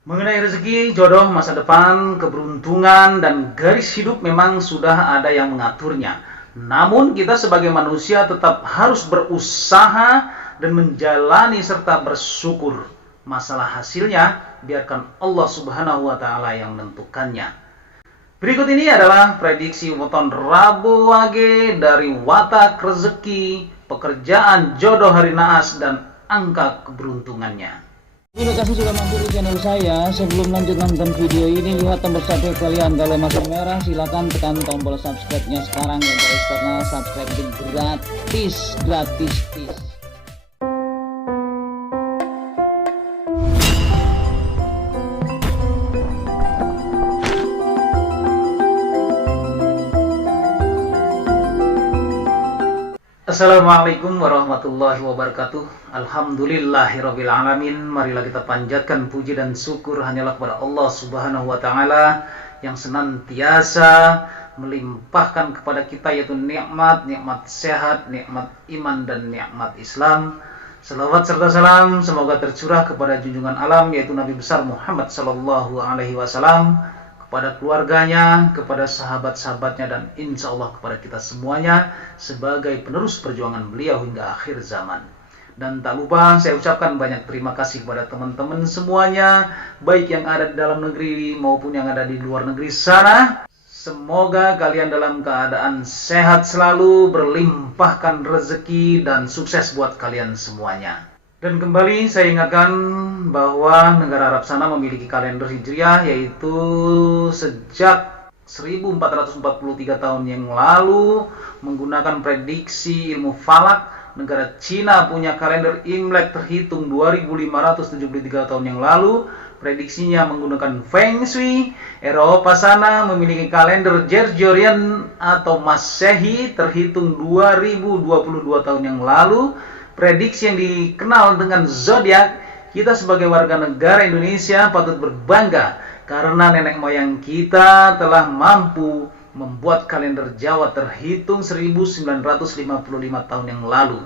Mengenai rezeki, jodoh, masa depan, keberuntungan, dan garis hidup memang sudah ada yang mengaturnya. Namun kita sebagai manusia tetap harus berusaha dan menjalani serta bersyukur. Masalah hasilnya, biarkan Allah Subhanahu wa Ta'ala yang menentukannya. Berikut ini adalah prediksi weton Rabu Wage dari watak rezeki, pekerjaan, jodoh hari naas, dan angka keberuntungannya. Terima kasih sudah mampir di channel saya. Sebelum lanjut nonton video ini, lihat tombol subscribe kalian. Kalau masih merah, silakan tekan tombol subscribe-nya sekarang ya guys, karena subscribe itu gratis. Assalamualaikum warahmatullahi wabarakatuh. Alhamdulillahirrabbilalamin. Marilah kita panjatkan puji dan syukur hanyalah kepada Allah Subhanahu wa Ta'ala yang senantiasa melimpahkan kepada kita yaitu nikmat sehat, nikmat iman, dan nikmat Islam. Salawat serta salam semoga tercurah kepada junjungan alam yaitu Nabi besar Muhammad sallallahu alaihi wasallam, kepada keluarganya, kepada sahabat-sahabatnya, dan insya Allah kepada kita semuanya sebagai penerus perjuangan beliau hingga akhir zaman. Dan tak lupa saya ucapkan banyak terima kasih kepada teman-teman semuanya, baik yang ada di dalam negeri maupun yang ada di luar negeri sana. Semoga kalian dalam keadaan sehat selalu, berlimpahkan rezeki, dan sukses buat kalian semuanya. Dan kembali saya ingatkan bahwa negara Arab sana memiliki kalender Hijriah yaitu sejak 1443 tahun yang lalu menggunakan prediksi ilmu falak. Negara Cina punya kalender Imlek terhitung 2573 tahun yang lalu, prediksinya menggunakan Feng Shui. Eropa sana memiliki kalender Gregorian atau Masehi terhitung 2022 tahun yang lalu, prediksi yang dikenal dengan zodiak. Kita sebagai warga negara Indonesia patut berbangga karena nenek moyang kita telah mampu membuat kalender Jawa terhitung 1955 tahun yang lalu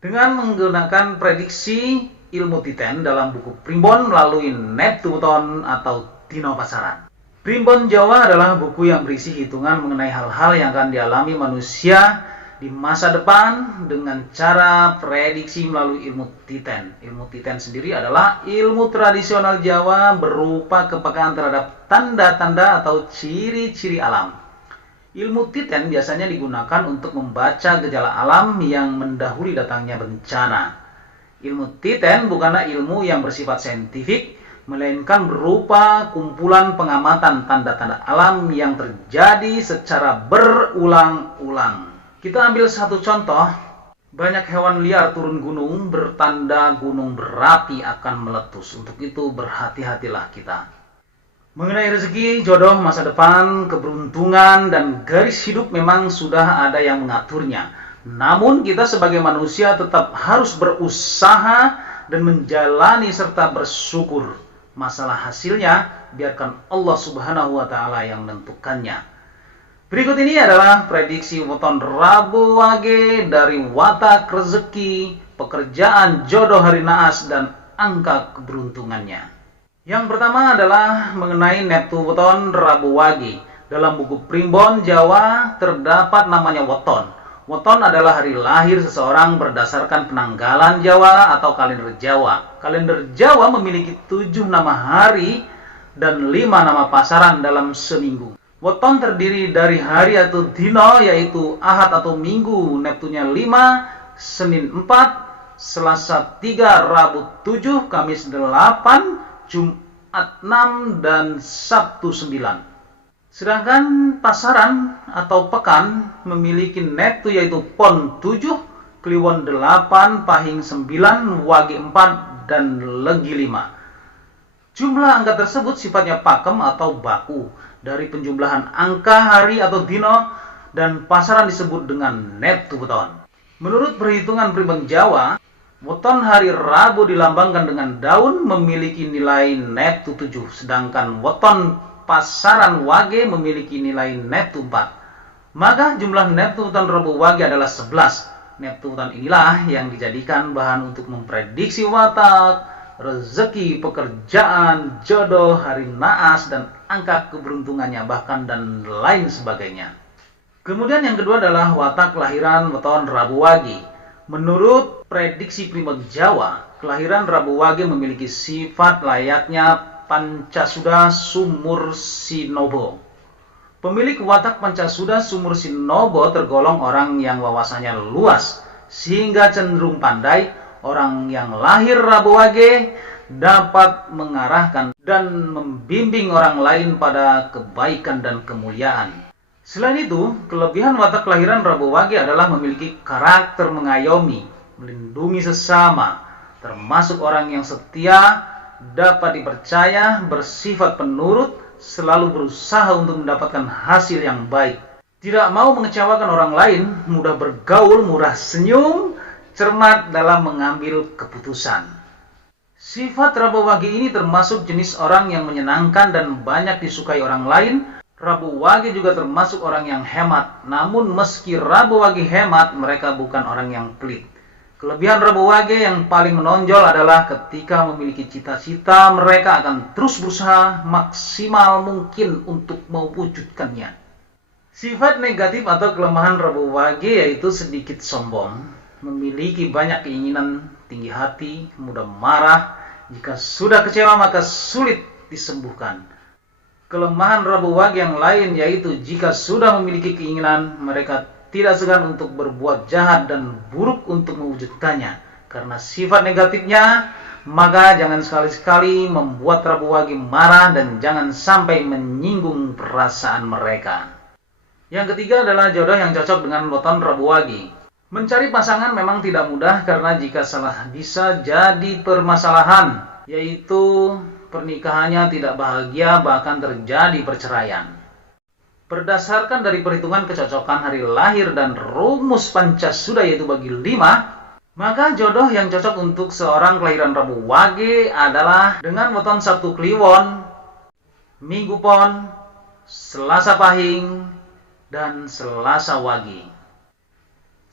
dengan menggunakan prediksi ilmu Titen dalam buku Primbon melalui Neptuton atau Dino Pasaran. Primbon Jawa adalah buku yang berisi hitungan mengenai hal-hal yang akan dialami manusia di masa depan dengan cara prediksi melalui ilmu Titen. Ilmu Titen sendiri adalah ilmu tradisional Jawa berupa kepekaan terhadap tanda-tanda atau ciri-ciri alam. Ilmu Titen biasanya digunakan untuk membaca gejala alam yang mendahului datangnya bencana. Ilmu Titen bukanlah ilmu yang bersifat saintifik, melainkan berupa kumpulan pengamatan tanda-tanda alam yang terjadi secara berulang-ulang. Kita ambil satu contoh, banyak hewan liar turun gunung bertanda gunung berapi akan meletus. Untuk itu berhati-hatilah kita. Mengenai rezeki, jodoh, masa depan, keberuntungan, dan garis hidup memang sudah ada yang mengaturnya. Namun kita sebagai manusia tetap harus berusaha dan menjalani serta bersyukur. Masalah hasilnya biarkan Allah Subhanahu wa Ta'ala yang menentukannya. Berikut ini adalah prediksi weton Rabu Wage dari watak rezeki, pekerjaan, jodoh hari naas, dan angka keberuntungannya. Yang pertama adalah mengenai Neptuton Rabu Wage. Dalam buku Primbon Jawa terdapat namanya weton. Weton adalah hari lahir seseorang berdasarkan penanggalan Jawa atau kalender Jawa. Kalender Jawa memiliki 7 nama hari dan 5 nama pasaran dalam seminggu. Weton terdiri dari hari atau dino yaitu Ahad atau Minggu, Neptunya 5, Senin 4, Selasa 3, Rabu 7, Kamis 8, Jumat 6, dan Sabtu 9. Sedangkan pasaran atau pekan memiliki Neptu yaitu Pon 7, Kliwon 8, Pahing 9, Wage 4, dan Legi 5. Jumlah angka tersebut sifatnya pakem atau baku. Dari penjumlahan angka hari atau dino dan pasaran disebut dengan Neptuton. Menurut perhitungan Primbon Jawa, weton hari Rabu dilambangkan dengan daun memiliki nilai Neptu 7, sedangkan weton pasaran Wage memiliki nilai Neptu 4. Maka jumlah Neptuton Rabu Wage adalah 11. Neptuton inilah yang dijadikan bahan untuk memprediksi watak, rezeki, pekerjaan, jodoh, hari naas, dan angka keberuntungannya bahkan dan lain sebagainya. Kemudian yang kedua adalah watak kelahiran weton Rabu Wage. Menurut prediksi Primbon Jawa, kelahiran Rabu Wage memiliki sifat layaknya Pancasuda Sumur Sinobo. Pemilik watak Pancasuda Sumur Sinobo tergolong orang yang wawasannya luas, sehingga cenderung pandai. Orang yang lahir Rabu Wage dapat mengarahkan dan membimbing orang lain pada kebaikan dan kemuliaan. Selain itu, kelebihan watak kelahiran Rabu Wage adalah memiliki karakter mengayomi, melindungi sesama, termasuk orang yang setia, dapat dipercaya, bersifat penurut, selalu berusaha untuk mendapatkan hasil yang baik. Tidak mau mengecewakan orang lain, mudah bergaul, murah senyum, cermat dalam mengambil keputusan. Sifat Rabu Wage ini termasuk jenis orang yang menyenangkan dan banyak disukai orang lain. Rabu Wage juga termasuk orang yang hemat. Namun meski Rabu Wage hemat, mereka bukan orang yang pelit. Kelebihan Rabu Wage yang paling menonjol adalah ketika memiliki cita-cita, mereka akan terus berusaha maksimal mungkin untuk mewujudkannya. Sifat negatif atau kelemahan Rabu Wage yaitu sedikit sombong, memiliki banyak keinginan, tinggi hati, mudah marah. Jika sudah kecewa maka sulit disembuhkan. Kelemahan Rabu Wage yang lain yaitu jika sudah memiliki keinginan, mereka tidak segan untuk berbuat jahat dan buruk untuk mewujudkannya. Karena sifat negatifnya, maka jangan sekali-sekali membuat Rabu Wage marah dan jangan sampai menyinggung perasaan mereka. Yang ketiga adalah jodoh yang cocok dengan weton Rabu Wage. Mencari pasangan memang tidak mudah karena jika salah bisa jadi permasalahan, yaitu pernikahannya tidak bahagia bahkan terjadi perceraian. Berdasarkan dari perhitungan kecocokan hari lahir dan rumus Pancasuda yaitu bagi 5, maka jodoh yang cocok untuk seorang kelahiran Rabu Wage adalah dengan weton Sabtu Kliwon, Minggu Pon, Selasa Pahing, dan Selasa Wage.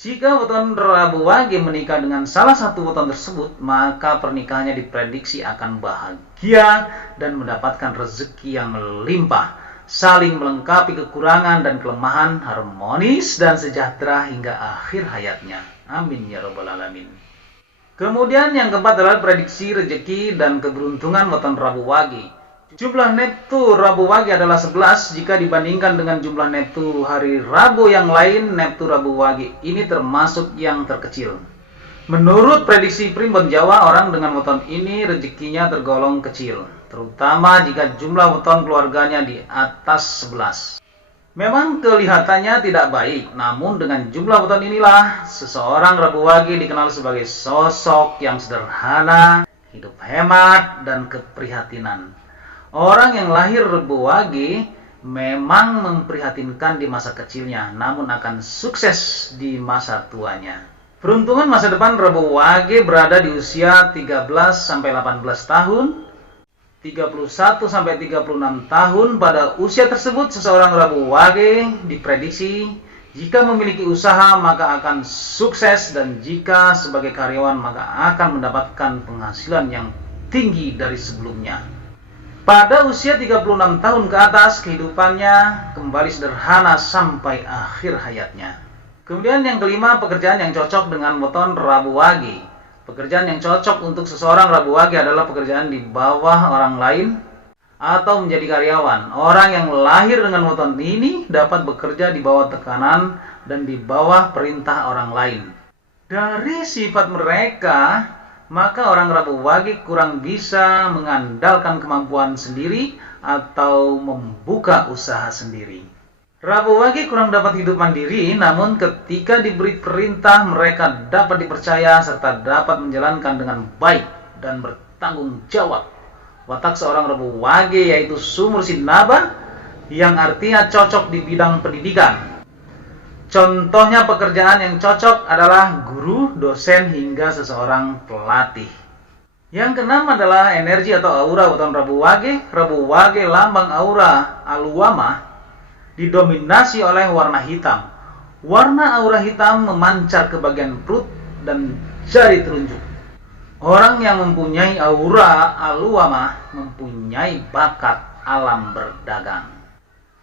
Jika weton Rabu Wage menikah dengan salah satu weton tersebut, maka pernikahannya diprediksi akan bahagia dan mendapatkan rezeki yang melimpah, saling melengkapi kekurangan dan kelemahan, harmonis dan sejahtera hingga akhir hayatnya. Amin ya rabbal alamin. Kemudian yang keempat adalah prediksi rezeki dan keberuntungan weton Rabu Wage. Jumlah neptu Rabu Wage adalah 11 jika dibandingkan dengan jumlah neptu hari Rabu yang lain. Neptu Rabu Wage ini termasuk yang terkecil. Menurut prediksi Primbon Jawa, orang dengan weton ini rezekinya tergolong kecil, terutama jika jumlah weton keluarganya di atas 11. Memang kelihatannya tidak baik, namun dengan jumlah weton inilah seseorang Rabu Wage dikenal sebagai sosok yang sederhana, hidup hemat, dan keprihatinan. Orang yang lahir Rabu Wage memang memprihatinkan di masa kecilnya, namun akan sukses di masa tuanya. Peruntungan masa depan Rabu Wage berada di usia 13-18 tahun, 31-36 tahun. Pada usia tersebut, seseorang Rabu Wage diprediksi jika memiliki usaha maka akan sukses, dan jika sebagai karyawan maka akan mendapatkan penghasilan yang tinggi dari sebelumnya. Pada usia 36 tahun ke atas, kehidupannya kembali sederhana sampai akhir hayatnya. Kemudian yang kelima, pekerjaan yang cocok dengan weton Rabu Wage. Pekerjaan yang cocok untuk seseorang Rabu Wage adalah pekerjaan di bawah orang lain atau menjadi karyawan. Orang yang lahir dengan weton ini dapat bekerja di bawah tekanan dan di bawah perintah orang lain. Dari sifat mereka, maka orang Rabu Wage kurang bisa mengandalkan kemampuan sendiri atau membuka usaha sendiri. Rabu Wage kurang dapat hidup mandiri, namun ketika diberi perintah mereka dapat dipercaya serta dapat menjalankan dengan baik dan bertanggung jawab. Watak seorang Rabu Wage yaitu Sumur Sinaba, yang artinya cocok di bidang pendidikan. Contohnya pekerjaan yang cocok adalah guru, dosen, hingga seseorang pelatih. Yang keenam adalah energi atau aura weton Rabu Wage. Rabu Wage lambang aura aluwama didominasi oleh warna hitam. Warna aura hitam memancar ke bagian perut dan jari telunjuk. Orang yang mempunyai aura al-luamah mempunyai bakat alam berdagang.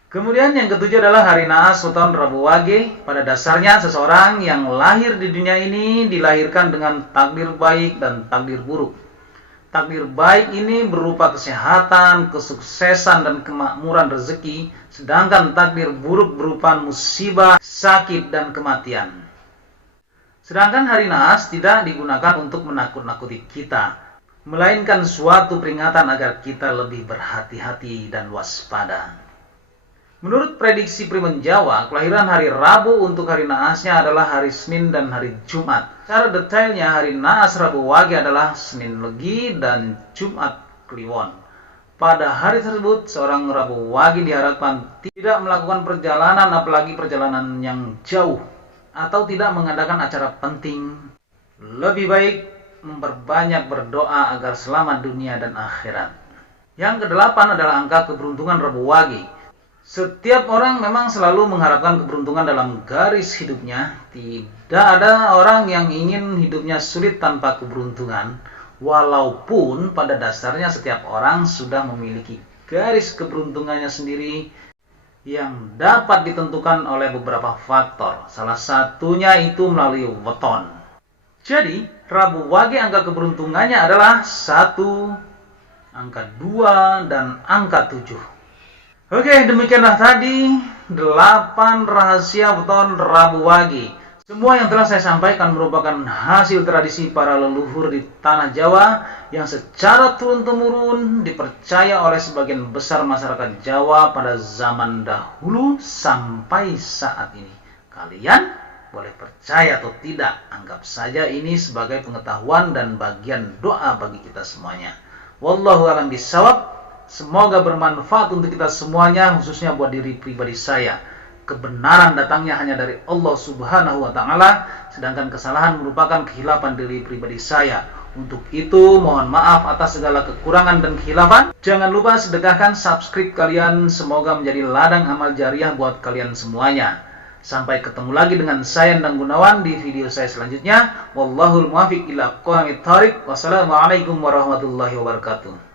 Kemudian yang ketujuh adalah hari naas weton Rabu Wage. Pada dasarnya seseorang yang lahir di dunia ini dilahirkan dengan takdir baik dan takdir buruk. Takdir baik ini berupa kesehatan, kesuksesan, dan kemakmuran rezeki, sedangkan takdir buruk berupa musibah, sakit, dan kematian. Sedangkan hari naas tidak digunakan untuk menakut-nakuti kita, melainkan suatu peringatan agar kita lebih berhati-hati dan waspada. Menurut prediksi Primen Jawa, kelahiran hari Rabu untuk hari naasnya adalah hari Senin dan hari Jumat. Secara detailnya, hari naas Rabu Wage adalah Senin Legi dan Jumat Kliwon. Pada hari tersebut, seorang Rabu Wage diharapkan tidak melakukan perjalanan, apalagi perjalanan yang jauh, atau tidak mengadakan acara penting. Lebih baik memperbanyak berdoa agar selamat dunia dan akhirat. Yang kedelapan adalah angka keberuntungan Rabu Wage. Setiap orang memang selalu mengharapkan keberuntungan dalam garis hidupnya. Tidak ada orang yang ingin hidupnya sulit tanpa keberuntungan, walaupun pada dasarnya setiap orang sudah memiliki garis keberuntungannya sendiri yang dapat ditentukan oleh beberapa faktor. Salah satunya itu melalui weton. Jadi, Rabu Wage angka keberuntungannya adalah 1, angka 2, dan angka 7. Oke, demikianlah tadi 8 rahasia weton Rabu Wage. Semua yang telah saya sampaikan merupakan hasil tradisi para leluhur di tanah Jawa yang secara turun-temurun dipercaya oleh sebagian besar masyarakat Jawa pada zaman dahulu sampai saat ini. Kalian boleh percaya atau tidak, anggap saja ini sebagai pengetahuan dan bagian doa bagi kita semuanya. Wallahu a'lam bishawab. Semoga bermanfaat untuk kita semuanya, khususnya buat diri pribadi saya. Kebenaran datangnya hanya dari Allah Subhanahu wa Ta'ala, sedangkan kesalahan merupakan kehilapan diri pribadi saya. Untuk itu, mohon maaf atas segala kekurangan dan kehilapan. Jangan lupa sedekahkan subscribe kalian, semoga menjadi ladang amal jariah buat kalian semuanya. Sampai ketemu lagi dengan saya Endang Gunawan di video saya selanjutnya. Wallahul muwaffiq ila aqwamit thoriq. Wassalamualaikum warahmatullahi wabarakatuh.